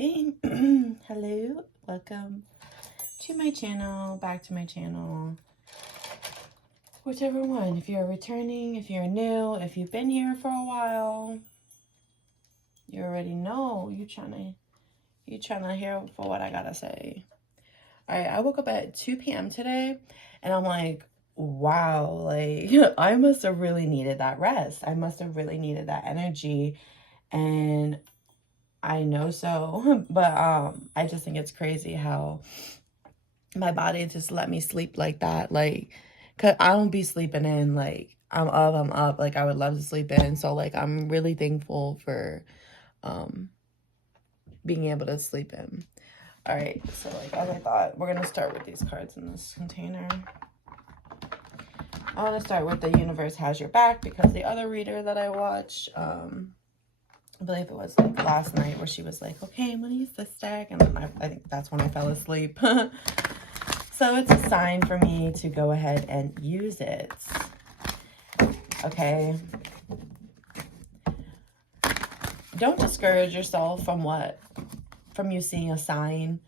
Hey, hello, welcome to my channel, back to my channel, whichever one. If you're returning, if you're new, if you've been here for a while, you already know you trying to hear for what I gotta say. All right, I woke up at 2 p.m. today, and I'm like, wow, like I must have really needed that rest. I must have really needed that energy, and I know so, but I just think it's crazy how my body just let me sleep like that. Like, cause I don't be sleeping in. Like, I'm up. Like, I would love to sleep in. So, like, I'm really thankful for um being able to sleep in. All right, so like as I thought, we're gonna start with these cards in this container. I want to start with The Universe Has Your Back, because the other reader that I watched, I believe it was like last night, where she was like, okay, I'm gonna use this deck, and then I think that's when I fell asleep. So it's a sign for me to go ahead and use it. Okay. Don't discourage yourself from you seeing a sign.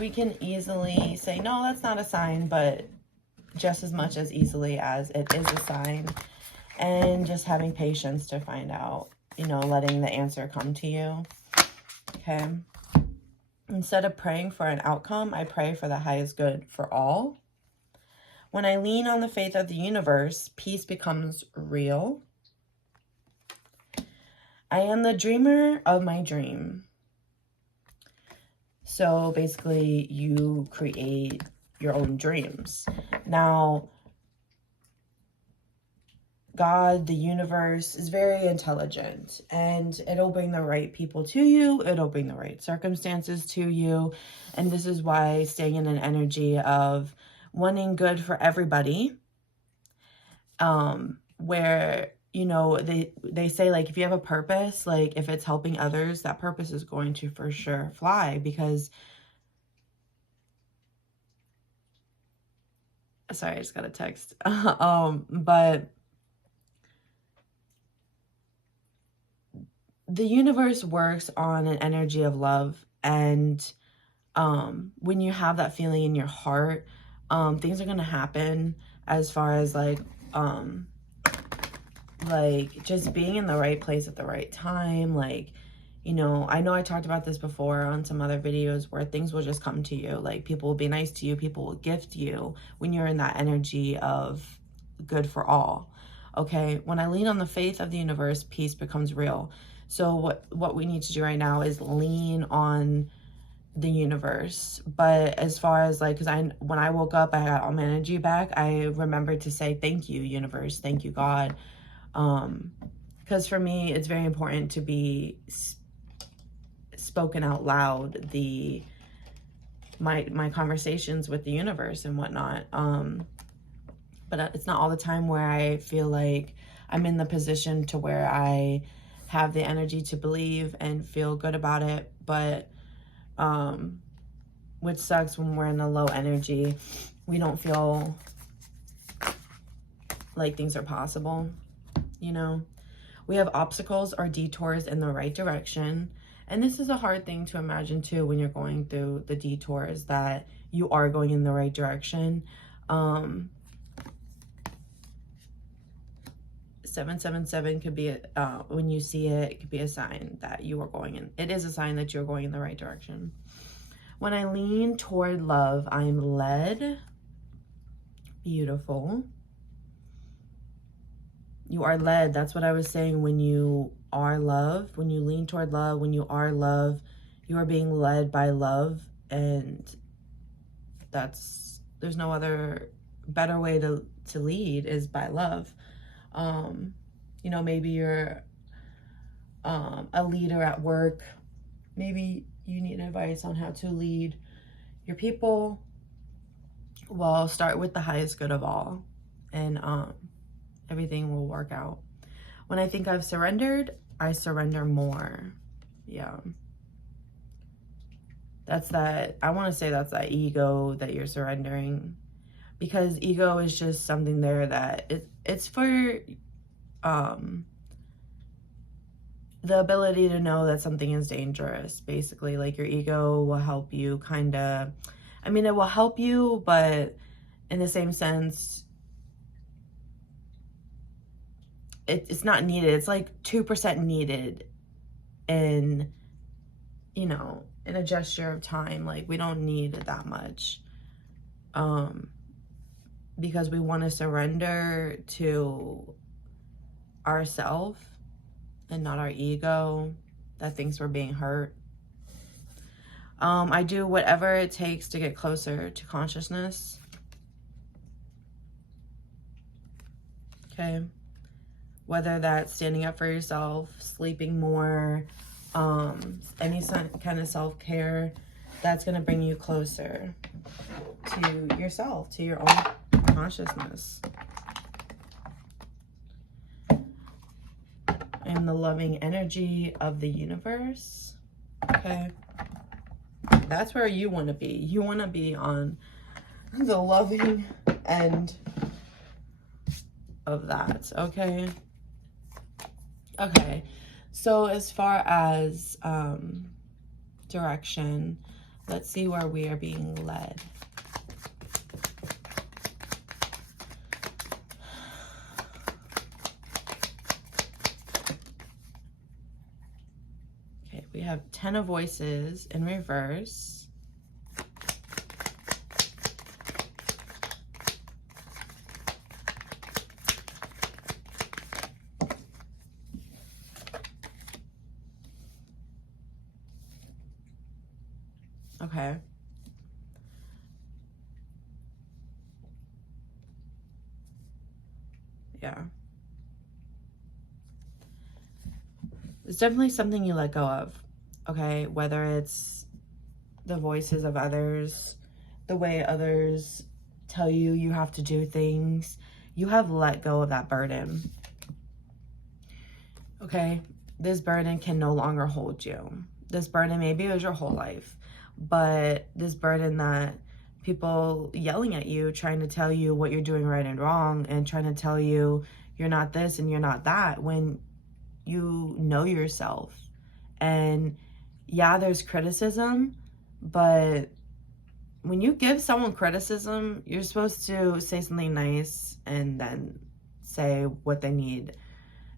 We can easily say, no, that's not a sign, but just as much as easily as it is a sign. And just having patience to find out, letting the answer come to you. Okay. Instead of praying for an outcome, I pray for the highest good for all. When I lean on the faith of the universe, peace becomes real. I am the dreamer of my dream. So basically, you create your own dreams. Now, God, the universe, is very intelligent, and it'll bring the right people to you. It'll bring the right circumstances to you. And this is why staying in an energy of wanting good for everybody, where, they say, like, if you have a purpose, like, if it's helping others, that purpose is going to for sure fly, because, sorry, I just got a text. But the universe works on an energy of love, and when you have that feeling in your heart, things are going to happen, as far as like just being in the right place at the right time. Like, I know I talked about this before on some other videos, where things will just come to you. Like, people will be nice to you, people will gift you when you're in that energy of good for all. Okay, when I lean on the faith of the universe, peace becomes real. So what we need to do right now is lean on the universe. But as far as like, because when I woke up, I got all my energy back. I remembered to say thank you, universe, thank you, God. Because for me, it's very important to be spoken out loud, my conversations with the universe and whatnot. But it's not all the time where I feel like I'm in the position to where I have the energy to believe and feel good about it. But which sucks, when we're in a low energy, we don't feel like things are possible. We have obstacles or detours in the right direction. And this is a hard thing to imagine too, when you're going through the detours, that you are going in the right direction. 777 could be, when you see it, it could be a sign that you are going in. It is a sign that you're going in the right direction. When I lean toward love, I am led. Beautiful. You are led. That's what I was saying. When you are love, when you lean toward love, when you are love, you are being led by love. And there's no other better way to lead, is by love. Maybe you're a leader at work. Maybe you need advice on how to lead your people. Well, start with the highest good of all, and everything will work out. When I think I've surrendered, I surrender more. Yeah. I want to say that's that ego that you're surrendering, because ego is just something there that it's for the ability to know that something is dangerous, basically. Like, your ego will help you kind of, I mean, it will help you, but in the same sense, it's not needed. It's like 2% needed in, you know, in a gesture of time. Like, we don't need that much, because we want to surrender to ourself and not our ego that thinks we're being hurt. I do whatever it takes to get closer to consciousness. Okay. Whether that's standing up for yourself, sleeping more, any kind of self-care, that's going to bring you closer to yourself, to your own consciousness. And the loving energy of the universe. Okay. That's where you want to be. You want to be on the loving end of that. Okay. Okay. So as far as direction, let's see where we are being led. Okay, we have 10 of Voices in reverse. Okay. Yeah. It's definitely something you let go of, okay? Whether it's the voices of others, the way others tell you you have to do things, you have let go of that burden, okay? This burden can no longer hold you. This burden maybe was your whole life, but this burden that people yelling at you, trying to tell you what you're doing right and wrong, and trying to tell you you're not this and you're not that, when you know yourself. And yeah, there's criticism, but when you give someone criticism, you're supposed to say something nice and then say what they need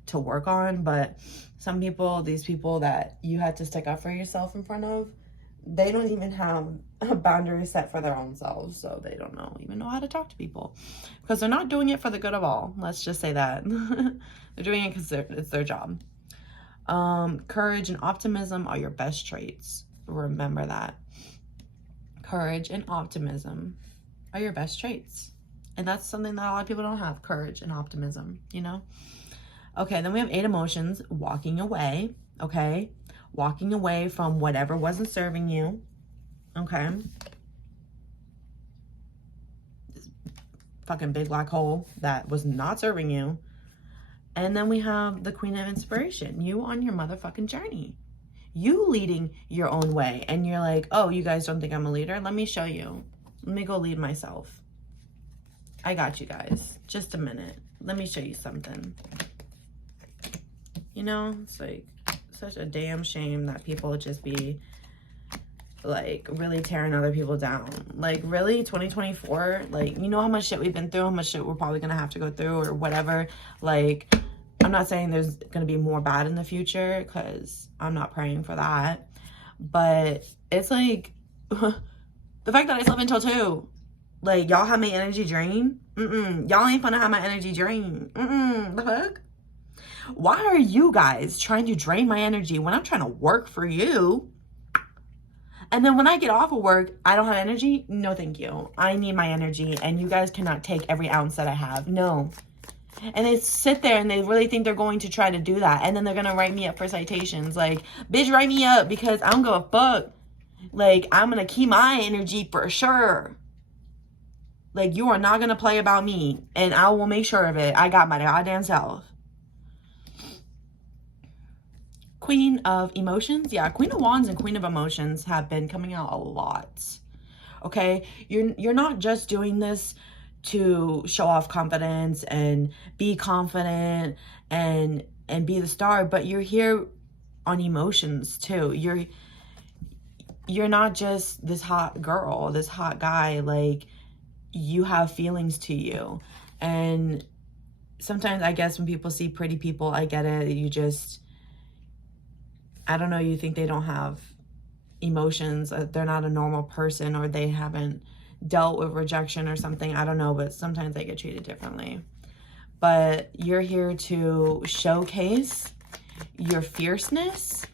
to work on. But some people, these people that you had to stick up for yourself in front of, they don't even have a boundary set for their own selves. So they don't even know how to talk to people, because they're not doing it for the good of all. Let's just say that. They're doing it because it's their job. Courage and optimism are your best traits. Remember that. Courage and optimism are your best traits. And that's something that a lot of people don't have. Courage and optimism, you know? Okay, then we have 8 emotions. Walking away, okay? Walking away from whatever wasn't serving you, okay? This fucking big black hole that was not serving you. And then we have the Queen of Inspiration. You on your motherfucking journey. You leading your own way. And you're like, oh, you guys don't think I'm a leader? Let me show you. Let me go lead myself. I got you guys. Just a minute. Let me show you something. You know, it's like such a damn shame that people just be like really tearing other people down. Like, really, 2024, like, you know how much shit we've been through, how much shit we're probably gonna have to go through or whatever. Like, I'm not saying there's gonna be more bad in the future, because I'm not praying for that, but it's like the fact that I slept until 2, like, y'all have my energy drained. Y'all ain't finna have my energy drained. The fuck? Why are you guys trying to drain my energy when I'm trying to work for you? And then when I get off of work, I don't have energy? No, thank you. I need my energy, and you guys cannot take every ounce that I have. No. And they sit there and they really think they're going to try to do that. And then they're going to write me up for citations. Like, bitch, write me up, because I don't give a fuck. Like, I'm going to keep my energy for sure. Like, you are not going to play about me, and I will make sure of it. I got my goddamn self. Queen of Emotions. Yeah, Queen of Wands and Queen of Emotions have been coming out a lot. Okay? You're not just doing this to show off confidence and be confident and be the star, but you're here on emotions too. You're not just this hot girl, this hot guy. Like, you have feelings to you. And sometimes I guess when people see pretty people, I get it. You just, I don't know, you think they don't have emotions. They're not a normal person, or they haven't dealt with rejection or something. I don't know, but sometimes they get treated differently. But you're here to showcase your fierceness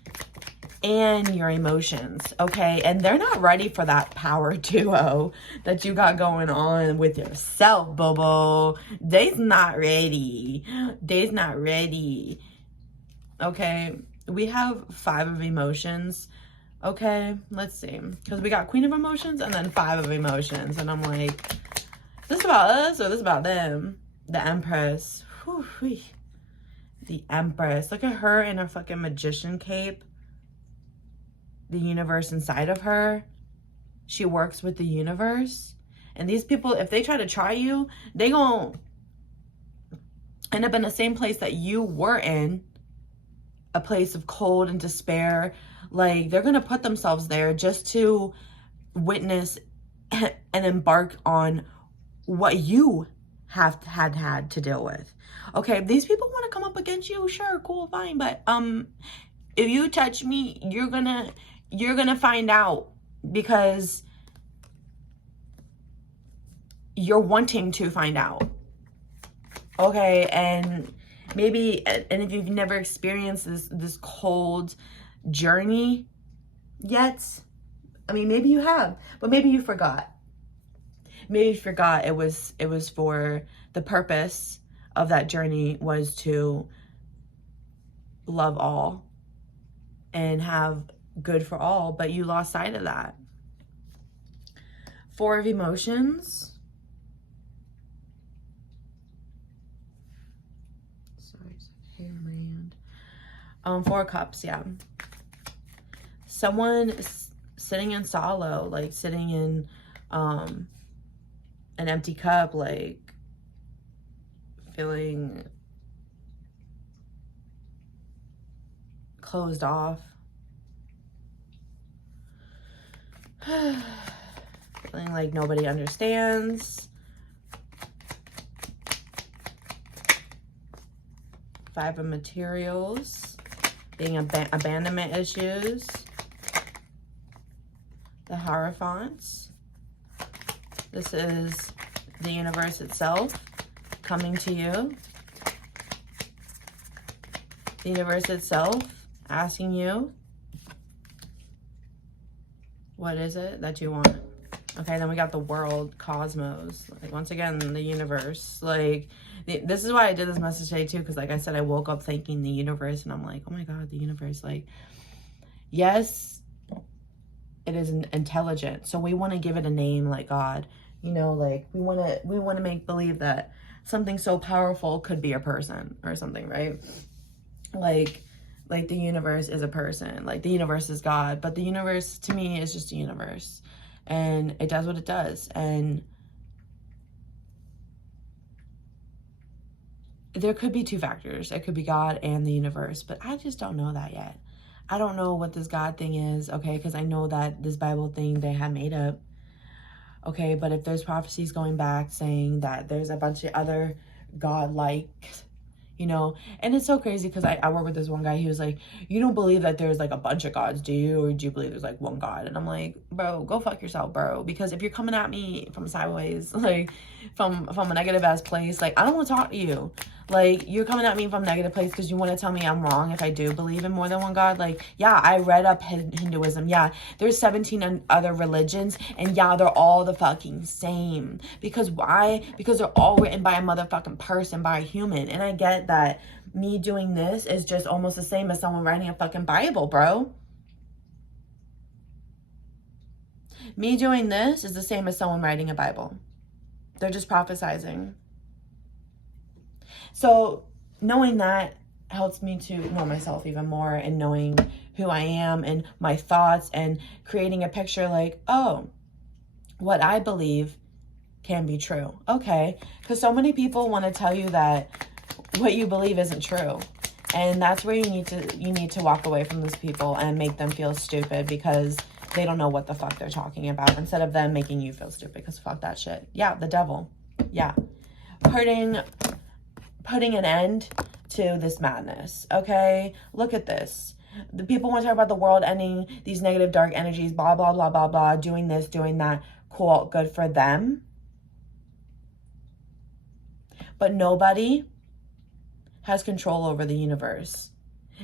and your emotions, okay? And they're not ready for that power duo that you got going on with yourself, Bobo. They's not ready. They's not ready. Okay, we have 5 of emotions. Okay, let's see. Because we got Queen of Emotions and then 5 of emotions. And I'm like, is this about us or is this about them? The Empress. Whew. The Empress. Look at her in her fucking magician cape. The universe inside of her. She works with the universe. And these people, if they try to try you, they gonna end up in the same place that you were in. A place of cold and despair. Like, they're gonna put themselves there just to witness and embark on what you have had to deal with. Okay, if these people want to come up against you, sure, cool, fine. But if you touch me, you're gonna find out, because you're wanting to find out. Okay, and maybe, and if you've never experienced this cold journey yet, I mean, maybe you have, but maybe you forgot. Maybe you forgot it was for the purpose of that journey was to love all and have good for all, but you lost sight of that. 4 of emotions. Sorry, hair in my hand. 4 cups, yeah. Someone sitting in sorrow, like sitting in an empty cup, like feeling closed off. Feeling like nobody understands. 5 of materials. Being abandonment issues. The Hierophants. This is the universe itself coming to you. The universe itself asking you, what is it that you want? Okay, then we got the world, cosmos. Like, once again, the universe. Like, this is why I did this message today, too, because, like I said, I woke up thanking the universe, and I'm like, oh, my God, the universe. Like, yes, it is intelligent, so we want to give it a name like God. You know, like, we want to make believe that something so powerful could be a person or something, right? Like the universe is a person, like the universe is God, but the universe to me is just a universe, and it does what it does. And there could be 2 factors. It could be God and the universe, but I just don't know that yet. I don't know what this God thing is, okay? Because I know that this Bible thing they had made up. Okay, but if there's prophecies going back saying that there's a bunch of other God-like, you know, and it's so crazy because I work with this one guy. He was like, you don't believe that there's like a bunch of gods, do you? Or do you believe there's like one God? And I'm like, bro, go fuck yourself, bro. Because if you're coming at me from sideways, like from a negative ass place, like, I don't want to talk to you. Like, you're coming at me from a negative place because you want to tell me I'm wrong if I do believe in more than one God. Like, yeah, I read up Hinduism. Yeah, there's 17 other religions. And yeah, they're all the fucking same. Because why? Because they're all written by a motherfucking person, by a human. And I get that me doing this is just almost the same as someone writing a fucking Bible, bro. Me doing this is the same as someone writing a Bible. They're just prophesizing. So knowing that helps me to know myself even more, and knowing who I am and my thoughts, and creating a picture like, oh, what I believe can be true. Okay, because so many people want to tell you that what you believe isn't true. And that's where you need to walk away from those people and make them feel stupid because they don't know what the fuck they're talking about, instead of them making you feel stupid, because fuck that shit. Yeah, the devil. Yeah. Putting an end to this madness, okay? Look at this. The people want to talk about the world ending, these negative dark energies, blah, blah, blah, blah, blah, doing this, doing that. Cool, good for them. But nobody has control over the universe.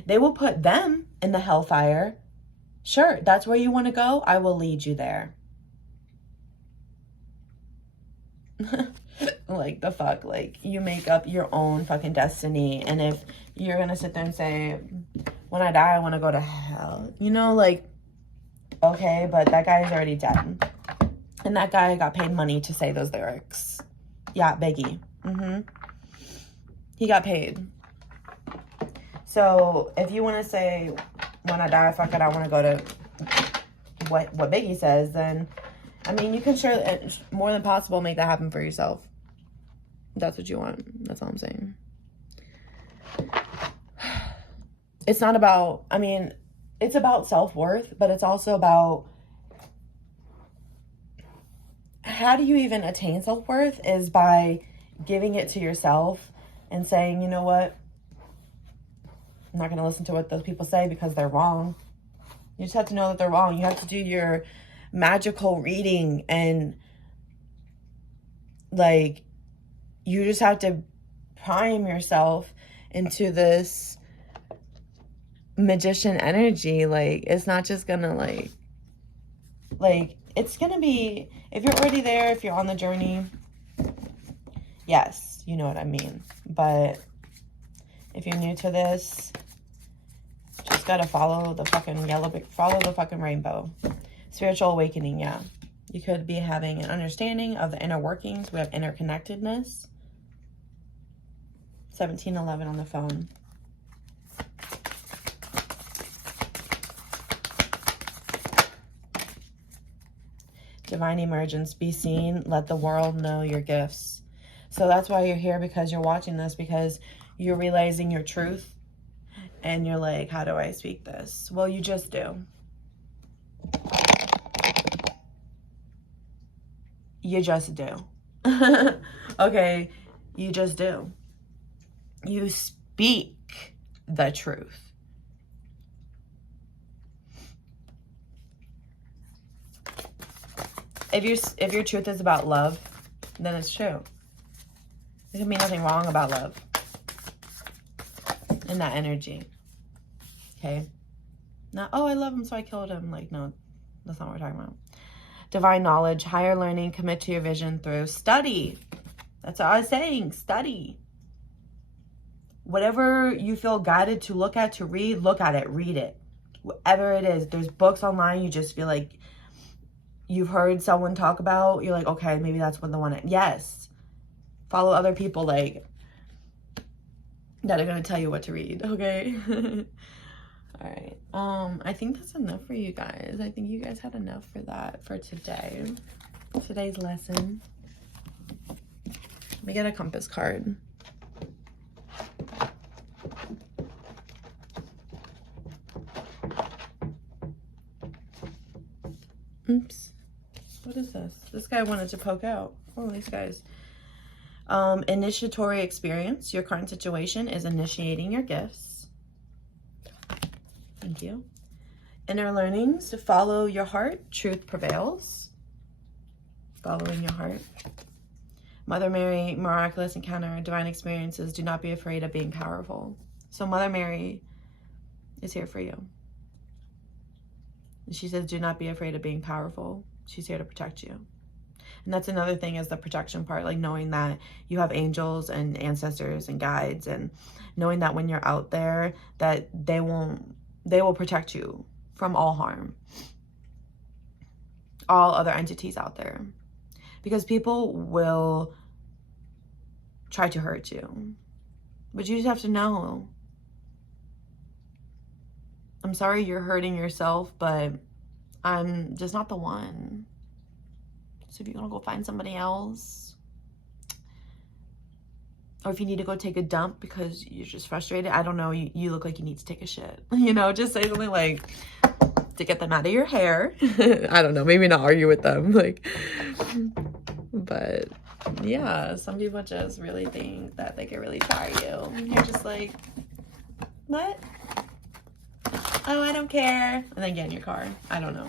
They will put them in the hellfire. Sure, that's where you want to go. I will lead you there. Like, the fuck? Like, you make up your own fucking destiny. And if you're going to sit there and say, when I die, I want to go to hell. You know, like, okay, but that guy is already dead. And that guy got paid money to say those lyrics. Yeah, Biggie. He got paid. So if you want to say, when I die, fuck it, I want to go to what Biggie says, then, I mean, you can sure, more than possible, make that happen for yourself. That's what you want. That's all I'm saying. It's not about, I mean, it's about self-worth, but it's also about, how do you even attain self-worth is by giving it to yourself and saying, you know what, I'm not going to listen to what those people say because they're wrong. You just have to know that they're wrong. You have to do your magical reading, and like, you just have to prime yourself into this magician energy. Like, it's not just gonna like it's gonna be, if you're already there, if you're on the journey, yes, you know what I mean. But if you're new to this, just gotta follow the fucking follow the fucking rainbow. Spiritual awakening, yeah. You could be having an understanding of the inner workings. We have interconnectedness. 1711 on the phone. Divine emergence. Be seen. Let the world know your gifts. So that's why you're here, because you're watching this, because you're realizing your truth. And you're like, how do I speak this? Well, you just do. You just do. Okay, you just do. You speak the truth. If your truth is about love, then it's true. There can be nothing wrong about love in that energy. Okay? Not, oh, I love him, so I killed him. Like, no, that's not what we're talking about. Divine knowledge, higher learning, commit to your vision through study. That's what I was saying, study. Whatever you feel guided to look at, to read, look at it, read it. Whatever it is, there's books online you just feel like you've heard someone talk about. You're like, okay, maybe that's what the one. Yes. Follow other people like that are going to tell you what to read, okay? All right. I think that's enough for you guys. I think you guys had enough for that for today. Today's lesson. Let me get a compass card. Oops. What is this? This guy wanted to poke out. Oh, these guys. Initiatory experience. Your current situation is initiating your gifts. Thank you. Inner learnings. To follow your heart. Truth prevails. Following your heart. Mother Mary, miraculous encounter, divine experiences. Do not be afraid of being powerful. So Mother Mary is here for you. She says, do not be afraid of being powerful. She's here to protect you. And that's another thing, is the protection part, like knowing that you have angels and ancestors and guides, and knowing that when you're out there, that they will protect you from all harm. All other entities out there. Because people will try to hurt you. But you just have to know. I'm sorry you're hurting yourself, but I'm just not the one. So if you're gonna go find somebody else, or if you need to go take a dump because you're just frustrated. I don't know, you look like you need to take a shit. You know, just say something like, to get them out of your hair. I don't know, maybe not argue with them, like, but yeah, some people just really think that they can really try you. And you're just like, what? Oh, I don't care. And then get in your car. I don't know.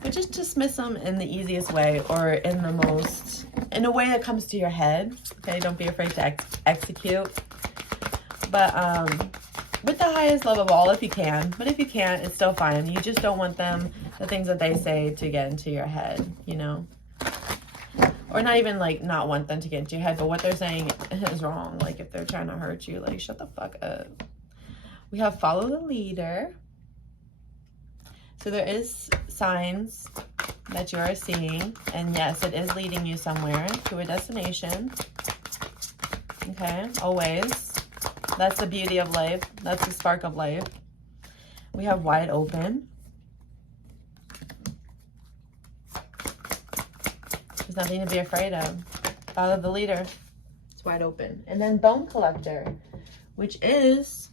But just dismiss them in the easiest way, or in a way that comes to your head. Okay, don't be afraid to execute. But with the highest love of all, if you can. But if you can't, it's still fine. You just don't want them, the things that they say, to get into your head, you know? Or not even, like, not want them to get into your head, but what they're saying is wrong. Like, if they're trying to hurt you, like, shut the fuck up. We have follow the leader. So there is signs that you are seeing. And yes, it is leading you somewhere, to a destination. Okay, always. That's the beauty of life. That's the spark of life. We have wide open. There's nothing to be afraid of. Follow the leader. It's wide open. And then bone collector, which is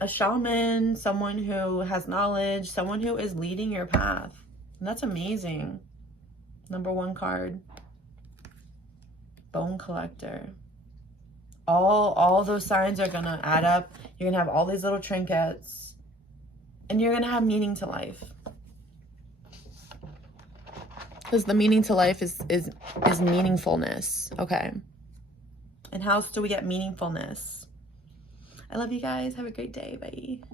a shaman, someone who has knowledge, someone who is leading your path. And that's amazing. Number 1 card. Bone collector. All those signs are gonna add up. You're gonna have all these little trinkets, and you're gonna have meaning to life. Because the meaning to life is meaningfulness. Okay. And how else do we get meaningfulness? I love you guys. Have a great day. Bye.